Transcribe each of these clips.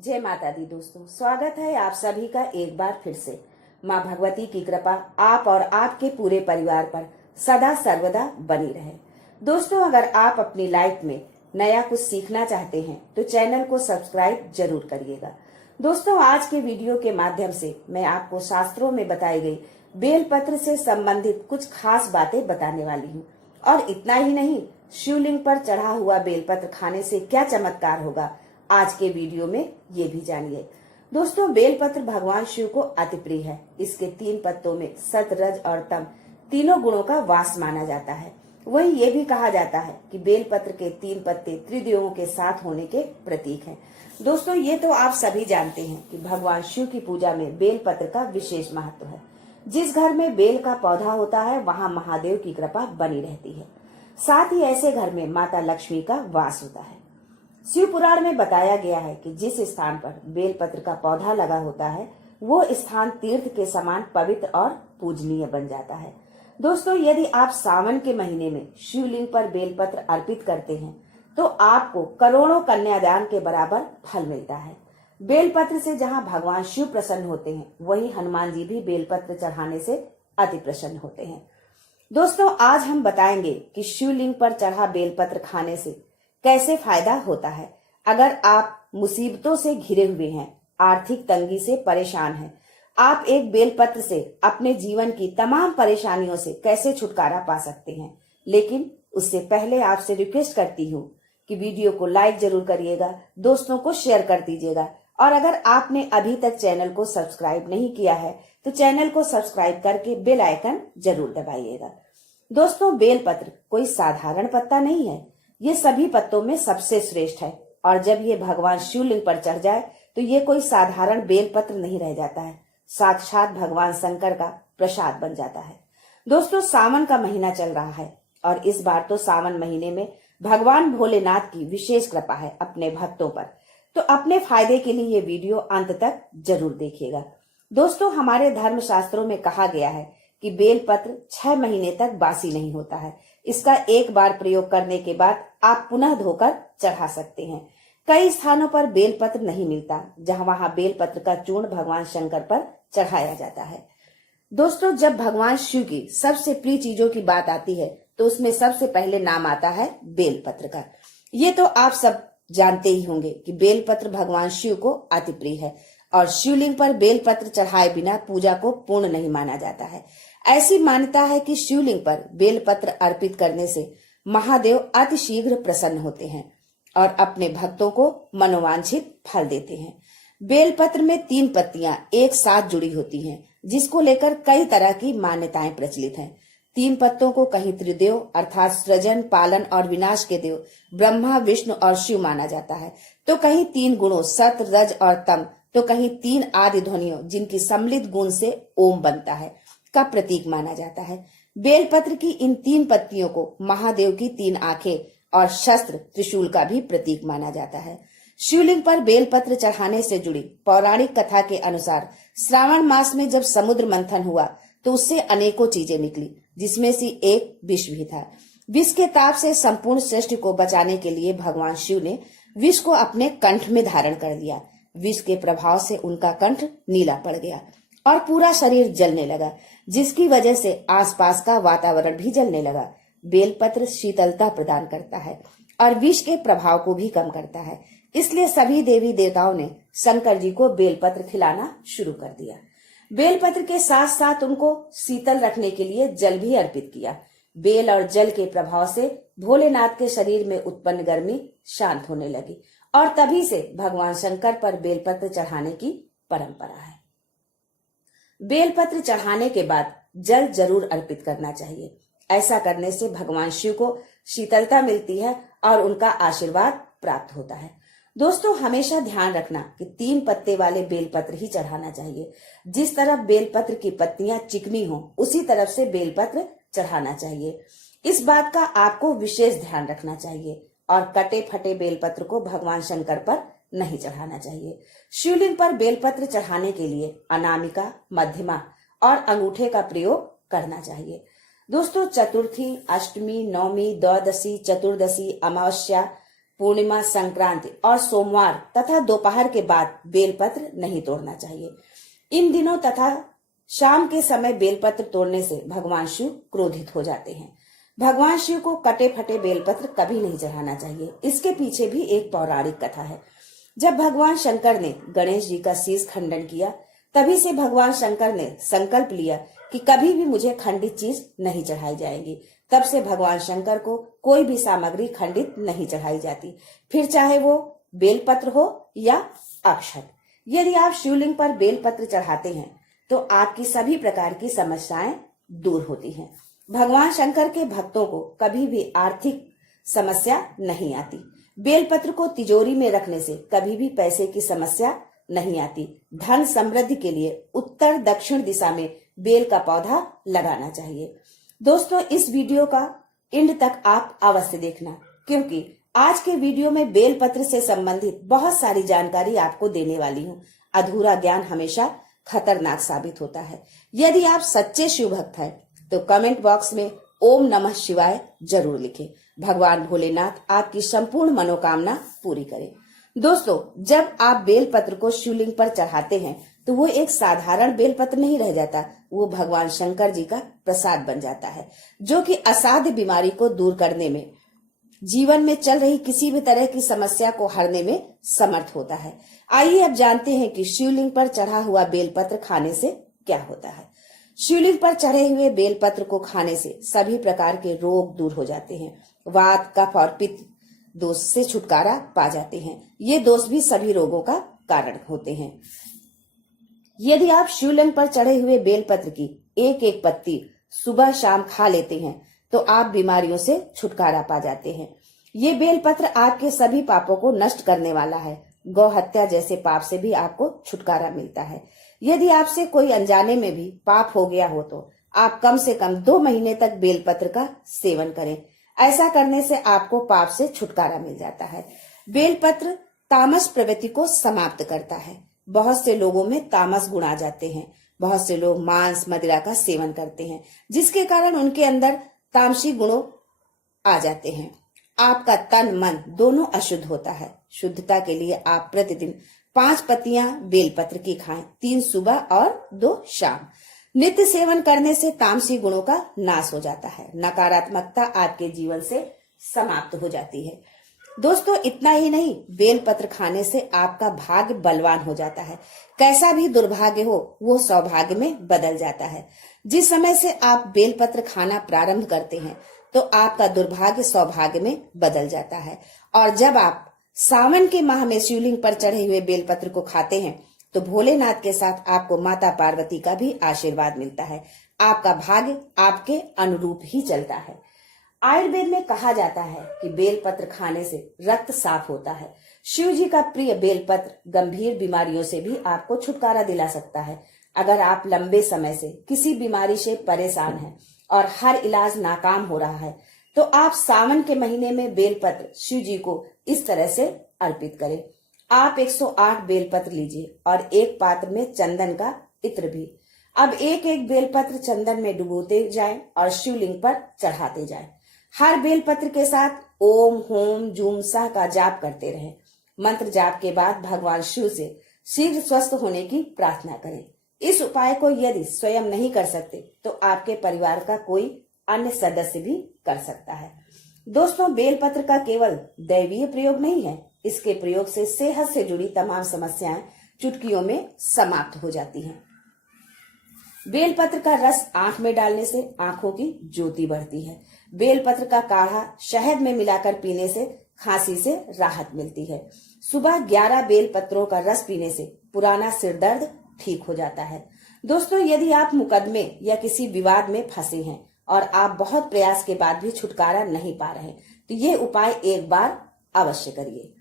जय माता दी दोस्तों, स्वागत है आप सभी का एक बार फिर से। माँ भगवती की कृपा आप और आपके पूरे परिवार पर सदा सर्वदा बनी रहे। दोस्तों, अगर आप अपनी लाइफ में नया कुछ सीखना चाहते हैं तो चैनल को सब्सक्राइब जरूर करिएगा। दोस्तों, आज के वीडियो के माध्यम से मैं आपको शास्त्रों में बताई गई बेलपत्र से संबंधित कुछ खास बातें बताने वाली हूँ। और इतना ही नहीं, शिवलिंग पर चढ़ा हुआ बेलपत्र खाने से क्या चमत्कार होगा, आज के वीडियो में ये भी जानिए। दोस्तों, बेलपत्र भगवान शिव को अति प्रिय है। इसके 3 पत्तों में सत, रज और तम तीनों गुणों का वास माना जाता है। वही ये भी कहा जाता है कि बेलपत्र के 3 पत्ते त्रिदेवों के साथ होने के प्रतीक हैं। दोस्तों, ये तो आप सभी जानते हैं कि भगवान शिव की पूजा में बेलपत्र का विशेष महत्व है। जिस घर में बेल का पौधा होता है वहाँ महादेव की कृपा बनी रहती है। साथ ही ऐसे घर में माता लक्ष्मी का वास होता है। शिव पुराण में बताया गया है कि जिस स्थान पर बेलपत्र का पौधा लगा होता है वो स्थान तीर्थ के समान पवित्र और पूजनीय बन जाता है। दोस्तों, यदि आप सावन के महीने में शिवलिंग पर बेलपत्र अर्पित करते हैं तो आपको करोड़ों कन्यादान के बराबर फल मिलता है। बेलपत्र से जहां भगवान शिव प्रसन्न होते हैं वहीं हनुमान जी भी बेलपत्र चढ़ाने से अति प्रसन्न होते हैं। दोस्तों, आज हम बताएंगे कि शिवलिंग पर चढ़ा बेलपत्र खाने से कैसे फायदा होता है। अगर आप मुसीबतों से घिरे हुए हैं, आर्थिक तंगी से परेशान हैं, आप एक बेलपत्र से अपने जीवन की तमाम परेशानियों से कैसे छुटकारा पा सकते हैं। लेकिन उससे पहले आपसे रिक्वेस्ट करती हूँ कि वीडियो को लाइक जरूर करिएगा, दोस्तों को शेयर कर दीजिएगा और अगर आपने अभी तक चैनल को सब्सक्राइब नहीं किया है तो चैनल को सब्सक्राइब करके बेल आइकन जरूर दबाइएगा। दोस्तों, बेलपत्र कोई साधारण पत्ता नहीं है, ये सभी पत्तों में सबसे श्रेष्ठ है और जब ये भगवान शिवलिंग पर चढ़ जाए तो ये कोई साधारण बेलपत्र नहीं रह जाता है, साक्षात भगवान शंकर का प्रसाद बन जाता है। दोस्तों, सावन का महीना चल रहा है और इस बार तो सावन महीने में भगवान भोलेनाथ की विशेष कृपा है अपने भक्तों पर, तो अपने फायदे के लिए ये वीडियो अंत तक जरूर देखिएगा। दोस्तों, हमारे धर्म शास्त्रों में कहा गया है कि बेलपत्र 6 महीने तक बासी नहीं होता है। इसका एक बार प्रयोग करने के बाद आप पुनः धोकर चढ़ा सकते हैं। कई स्थानों पर बेलपत्र नहीं मिलता, जहां वहां बेलपत्र का चूर्ण भगवान शंकर पर चढ़ाया जाता है। दोस्तों, जब भगवान शिव की सबसे प्रिय चीजों की बात आती है तो उसमें सबसे पहले नाम आता है बेलपत्र का। ये तो आप सब जानते ही होंगे कि बेलपत्र भगवान शिव को अति प्रिय है और शिवलिंग पर बेलपत्र चढ़ाए बिना पूजा को पूर्ण नहीं माना जाता है। ऐसी मान्यता है कि शिवलिंग पर बेलपत्र अर्पित करने से महादेव अति शीघ्र प्रसन्न होते हैं और अपने भक्तों को मनोवांछित फल देते हैं। बेलपत्र में 3 पत्तियां एक साथ जुड़ी होती हैं, जिसको लेकर कई तरह की मान्यताएं प्रचलित हैं। 3 पत्तों को कहीं त्रिदेव अर्थात सृजन, पालन और विनाश के देव ब्रह्मा, विष्णु और शिव माना जाता है, तो कहीं 3 गुणों सत, रज और तम, तो कहीं 3 आदि ध्वनियों जिनकी सम्मिलित गुण से ओम बनता है का प्रतीक माना जाता है। बेलपत्र की इन 3 पत्तियों को महादेव की 3 आंखें और शस्त्र त्रिशूल का भी प्रतीक माना जाता है। शिवलिंग पर बेलपत्र चढ़ाने से जुड़ी पौराणिक कथा के अनुसार श्रावण मास में जब समुद्र मंथन हुआ तो उससे अनेकों चीजें निकली, जिसमें से एक विष भी था। विष के ताप से संपूर्ण सृष्टि को बचाने के लिए भगवान शिव ने विष को अपने कंठ में धारण कर लिया। विष के प्रभाव से उनका कंठ नीला पड़ गया और पूरा शरीर जलने लगा, जिसकी वजह से आसपास का वातावरण भी जलने लगा। बेलपत्र शीतलता प्रदान करता है और विष के प्रभाव को भी कम करता है, इसलिए सभी देवी देवताओं ने शंकर जी को बेलपत्र खिलाना शुरू कर दिया। बेलपत्र के साथ साथ उनको शीतल रखने के लिए जल भी अर्पित किया। बेल और जल के प्रभाव से भोलेनाथ के शरीर में उत्पन्न गर्मी शांत होने लगी और तभी से भगवान शंकर पर बेलपत्र चढ़ाने की परंपरा है। बेलपत्र चढ़ाने के बाद जल जरूर अर्पित करना चाहिए। ऐसा करने से भगवान शिव को शीतलता मिलती है और उनका आशीर्वाद प्राप्त होता है। दोस्तों, हमेशा ध्यान रखना कि 3 पत्ते वाले बेलपत्र ही चढ़ाना चाहिए। जिस तरफ बेलपत्र की पत्तियां चिकनी हो उसी तरफ से बेलपत्र चढ़ाना चाहिए। इस बात का आपको विशेष ध्यान रखना चाहिए और कटे फटे बेलपत्र को भगवान शंकर पर नहीं चढ़ाना चाहिए। शिवलिंग पर बेलपत्र चढ़ाने के लिए अनामिका, मध्यमा और अंगूठे का प्रयोग करना चाहिए। दोस्तों, चतुर्थी, अष्टमी, नवमी, द्वादशी, चतुर्दशी, अमावस्या, पूर्णिमा, संक्रांति और सोमवार तथा दोपहर के बाद बेलपत्र नहीं तोड़ना चाहिए। इन दिनों तथा शाम के समय बेलपत्र तोड़ने से भगवान शिव क्रोधित हो जाते हैं। भगवान शिव को कटे फटे बेलपत्र कभी नहीं चढ़ाना चाहिए। इसके पीछे भी एक पौराणिक कथा है। जब भगवान शंकर ने गणेश जी का शीश खंडन किया, तभी से भगवान शंकर ने संकल्प लिया कि कभी भी मुझे खंडित चीज नहीं चढ़ाई जाएगी। तब से भगवान शंकर को कोई भी सामग्री खंडित नहीं चढ़ाई जाती, फिर चाहे वो बेलपत्र हो या अक्षत। यदि आप शिवलिंग पर बेलपत्र चढ़ाते हैं तो आपकी सभी प्रकार की समस्याएं दूर होती हैं। भगवान शंकर के भक्तों को कभी भी आर्थिक समस्या नहीं आती। बेलपत्र को तिजोरी में रखने से कभी भी पैसे की समस्या नहीं आती। धन समृद्धि के लिए उत्तर दक्षिण दिशा में बेल का पौधा लगाना चाहिए। दोस्तों, इस वीडियो का एंड तक आप अवश्य देखना, क्योंकि आज के वीडियो में बेलपत्र से संबंधित बहुत सारी जानकारी आपको देने वाली हूँ। अधूरा ज्ञान हमेशा खतरनाक साबित होता है। यदि आप सच्चे शिव भक्त हैं तो कमेंट बॉक्स में ओम नमः शिवाय जरूर लिखें। भगवान भोलेनाथ आपकी संपूर्ण मनोकामना पूरी करें। दोस्तों, जब आप बेलपत्र को शिवलिंग पर चढ़ाते हैं तो वो एक साधारण बेलपत्र नहीं रह जाता, वो भगवान शंकर जी का प्रसाद बन जाता है, जो कि असाध्य बीमारी को दूर करने में, जीवन में चल रही किसी भी तरह की समस्या को हरने में समर्थ होता है। आइए अब जानते हैं कि शिवलिंग पर चढ़ा हुआ बेलपत्र खाने से क्या होता है। शिवलिंग पर चढ़े हुए बेलपत्र को खाने से सभी प्रकार के रोग दूर हो जाते हैं। वात, कफ और पित्त दोष से छुटकारा पा जाते हैं। ये दोष भी सभी रोगों का कारण होते हैं। यदि आप शिवलिंग पर चढ़े हुए बेलपत्र की एक एक पत्ती सुबह शाम खा लेते हैं तो आप बीमारियों से छुटकारा पा जाते हैं। ये बेलपत्र आपके सभी पापों को नष्ट करने वाला है। गौ हत्या जैसे पाप से भी आपको छुटकारा मिलता है। यदि आपसे कोई अनजाने में भी पाप हो गया हो तो आप कम से कम 2 महीने तक बेलपत्र का सेवन करें। ऐसा करने से आपको पाप से छुटकारा मिल जाता है। बेलपत्र तामस प्रवृत्ति को समाप्त करता है। बहुत से लोगों में तामस गुण आ जाते हैं। बहुत से लोग मांस मदिरा का सेवन करते हैं, जिसके कारण उनके अंदर तामसी गुणों आ जाते हैं। आपका तन मन दोनों अशुद्ध होता है। शुद्धता के लिए आप प्रतिदिन 5 पत्तियां बेलपत्र की खाएं, 3 सुबह और 2 शाम। नित्य सेवन करने से तामसी गुणों का नाश हो जाता है। नकारात्मकता आपके जीवन से समाप्त हो जाती है। दोस्तों, इतना ही नहीं, बेलपत्र खाने से आपका भाग्य बलवान हो जाता है। कैसा भी दुर्भाग्य हो वो सौभाग्य में बदल जाता है। जिस समय से आप बेलपत्र खाना प्रारंभ करते हैं तो आपका दुर्भाग्य सौभाग्य में बदल जाता है। और जब आप सावन के माह में शिवलिंग पर चढ़े हुए बेलपत्र को खाते हैं तो भोलेनाथ के साथ आपको माता पार्वती का भी आशीर्वाद मिलता है। आपका भाग्य आपके अनुरूप ही चलता है। आयुर्वेद में कहा जाता है कि बेलपत्र खाने से रक्त साफ होता है। शिव जी का प्रिय बेलपत्र गंभीर बीमारियों से भी आपको छुटकारा दिला सकता है। अगर आप लंबे समय से किसी बीमारी से परेशान हैं और हर इलाज नाकाम हो रहा है तो आप सावन के महीने में बेलपत्र शिव जी को इस तरह से अर्पित करें। आप 108 बेलपत्र लीजिए और एक पात्र में चंदन का इत्र भी। अब एक एक बेलपत्र चंदन में डुबोते जाएं और शिवलिंग पर चढ़ाते जाएं। हर बेलपत्र के साथ ओम होम जूम सह का जाप करते रहें। मंत्र जाप के बाद भगवान शिव से शीघ्र स्वस्थ होने की प्रार्थना करें। इस उपाय को यदि स्वयं नहीं कर सकते तो आपके परिवार का कोई अन्य सदस्य भी कर सकता है। दोस्तों, बेलपत्र का केवल दैवीय प्रयोग नहीं है, इसके प्रयोग से सेहत से जुड़ी तमाम समस्याएं चुटकियों में समाप्त हो जाती हैं। बेलपत्र का रस आंख में डालने से आंखों की ज्योति बढ़ती है। बेलपत्र का काढ़ा शहद में मिलाकर पीने से खांसी से राहत मिलती है। सुबह 11 बेलपत्रों का रस पीने से पुराना सिर दर्द ठीक हो जाता है। दोस्तों, यदि आप मुकदमे या किसी विवाद में फंसे हैं और आप बहुत प्रयास के बाद भी छुटकारा नहीं पा रहे तो ये उपाय एक बार अवश्य करिए।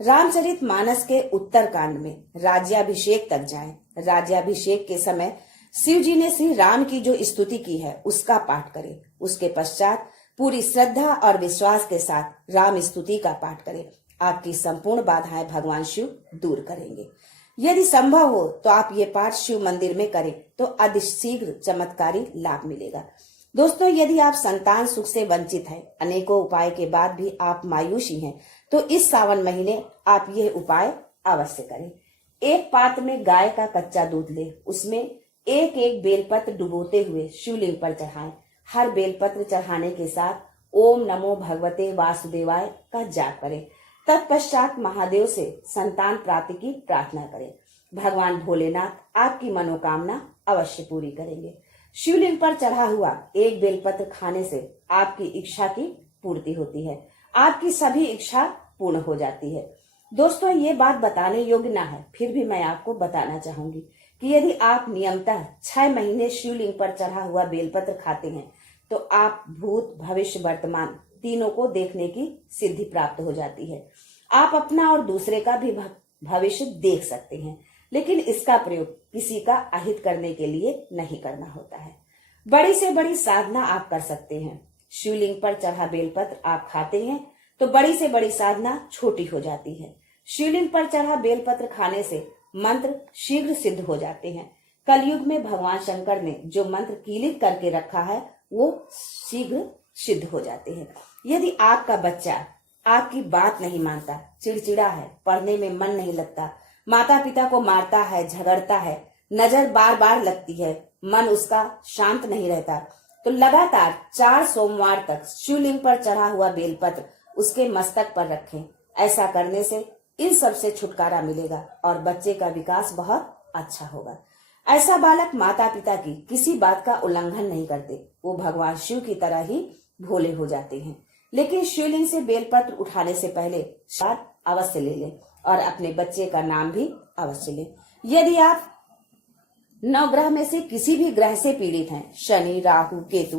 रामचरितमानस के उत्तर कांड में राज्याभिषेक तक जाएं। राज्याभिषेक के समय शिव जी ने श्री राम की जो स्तुति की है उसका पाठ करें। उसके पश्चात पूरी श्रद्धा और विश्वास के साथ राम स्तुति का पाठ करें। आपकी संपूर्ण बाधाएं भगवान शिव दूर करेंगे। यदि संभव हो तो आप ये पाठ शिव मंदिर में करें तो अतिशीघ्र चमत्कारी लाभ मिलेगा। दोस्तों, यदि आप संतान सुख से वंचित हैं, अनेकों उपाय के बाद भी आप मायूसी हैं, तो इस सावन महीने आप यह उपाय अवश्य करें। एक पात्र में गाय का कच्चा दूध ले, उसमें एक एक बेलपत्र डुबोते हुए शिवलिंग पर चढ़ाएं। हर बेलपत्र चढ़ाने के साथ ओम नमो भगवते वासुदेवाय का जाप करें। तत्पश्चात महादेव से संतान प्राप्ति की प्रार्थना करें। भगवान भोलेनाथ आपकी मनोकामना अवश्य पूरी करेंगे। शिवलिंग पर चढ़ा हुआ एक बेलपत्र खाने से आपकी इच्छा की पूर्ति होती है, आपकी सभी इच्छा पूर्ण हो जाती है। दोस्तों, ये बात बताने योग्य ना है, फिर भी मैं आपको बताना चाहूंगी कि यदि आप नियमतः 6 महीने शिवलिंग पर चढ़ा हुआ बेलपत्र खाते हैं तो आप भूत भविष्य वर्तमान तीनों को देखने की सिद्धि प्राप्त हो जाती है। आप अपना और दूसरे का भी भविष्य देख सकते हैं, लेकिन इसका प्रयोग किसी का अहित करने के लिए नहीं करना होता है। बड़ी से बड़ी साधना आप कर सकते हैं। शिवलिंग पर चढ़ा बेलपत्र आप खाते हैं तो बड़ी से बड़ी साधना छोटी हो जाती है। शिवलिंग पर चढ़ा बेलपत्र खाने से मंत्र शीघ्र सिद्ध हो जाते हैं। कलयुग में भगवान शंकर ने जो मंत्र कीलित करके रखा है वो शीघ्र सिद्ध हो जाते हैं। यदि आपका बच्चा आपकी बात नहीं मानता, चिड़चिड़ा है, पढ़ने में मन नहीं लगता, माता पिता को मारता है, झगड़ता है, नजर बार बार लगती है, मन उसका शांत नहीं रहता, तो लगातार 4 सोमवार तक शिवलिंग पर चढ़ा हुआ बेलपत्र उसके मस्तक पर रखें। ऐसा करने से इन सब से छुटकारा मिलेगा और बच्चे का विकास बहुत अच्छा होगा। ऐसा बालक माता पिता की किसी बात का उल्लंघन नहीं करते, वो भगवान शिव की तरह ही भोले हो जाते हैं। लेकिन शिवलिंग से बेलपत्र उठाने से पहले शाद अवश्य ले लें और अपने बच्चे का नाम भी अवश्य लें। यदि आप 9 ग्रह में से किसी भी ग्रह से पीड़ित हैं, शनि, राहु, केतु,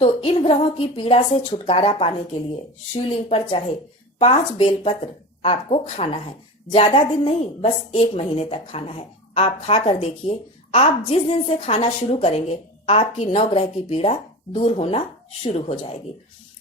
तो इन ग्रहों की पीड़ा से छुटकारा पाने के लिए शिवलिंग पर चढ़े 5 बेलपत्र आपको खाना है। ज्यादा दिन नहीं, बस 1 महीने तक खाना है। आप खाकर देखिए, आप जिस दिन से खाना शुरू करेंगे आपकी 9 ग्रह की पीड़ा दूर होना शुरू हो जाएगी।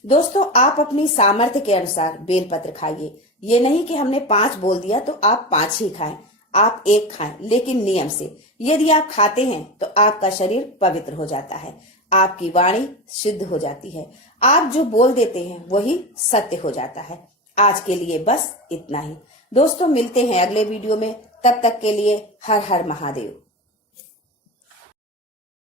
दोस्तों, आप अपनी सामर्थ्य के अनुसार बेलपत्र खाइए। ये नहीं कि हमने 5 बोल दिया तो आप 5 ही खाएं, आप 1 खाएं, लेकिन नियम से। यदि आप खाते हैं तो आपका शरीर पवित्र हो जाता है, आपकी वाणी शुद्ध हो जाती है, आप जो बोल देते हैं वही सत्य हो जाता है। आज के लिए बस इतना ही। दोस्तों, मिलते हैं अगले वीडियो में, तब तक के लिए हर हर महादेव।